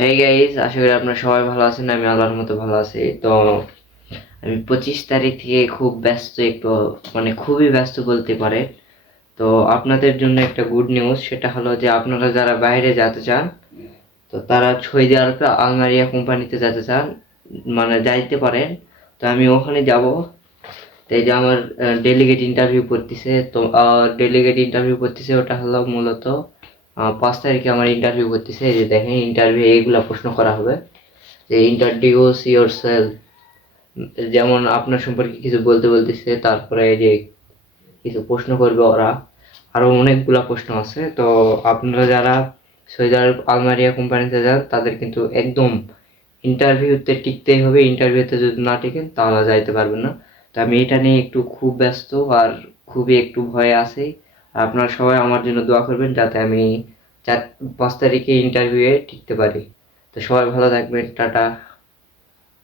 Hey guys, আশা করি আপনারা সবাই ভালো আছেন। আমি আল্লাহর মতো ভালো আছি। তো আমি 25 তারিখ থেকে খুব ব্যস্ত, একটু মানে খুবই ব্যস্ত বলতে পারে। তো আপনাদের জন্য একটা গুড নিউজ, সেটা হলো যে আপনারা যারা বাইরে যেতে চান, তো তারা সৌদি আরবে আলমারিয়া কোম্পানিতে যেতে চান, মানে যাইতে পারেন। তো আমি ওখানে যাব। তো এই যে আমার ডেলিগেট ইন্টারভিউ করতেছে, তো ডেলিগেট ইন্টারভিউ করতেছে, ওটা হলো মূলত 5 তারিখে আমার ইন্টারভিউ করতেছে। এই যে দেখেন, ইন্টারভিউ এইগুলা প্রশ্ন করা হবে যে ইন্ট্রোডিউস ইয়োরসেলফ, যেমন আপনার সম্পর্কে কিছু বলতে বলতেছে। তারপরে এই যে কিছু প্রশ্ন করবে ওরা, আরো অনেকগুলা প্রশ্ন আছে। তো আপনারা যারা সৌদি আরব আলমারিয়া কোম্পানিতে যান, তাদের কিন্তু একদম ইন্টারভিউতে টিকতেই হবে। ইন্টারভিউতে যদি না টিকেন তাহলে যাইতে পারবেন না। তো আমি এটা নিয়ে একটু খুব ব্যস্ত আর খুবই একটু ভয়ে আছি। আর আপনারা সবাই আমার জন্য দোয়া করবেন যাতে আমি 5 তারিখে ইন্টারভিউয়ে টিকতে পারি। তো সবাই ভালো থাকবেন, টাটা।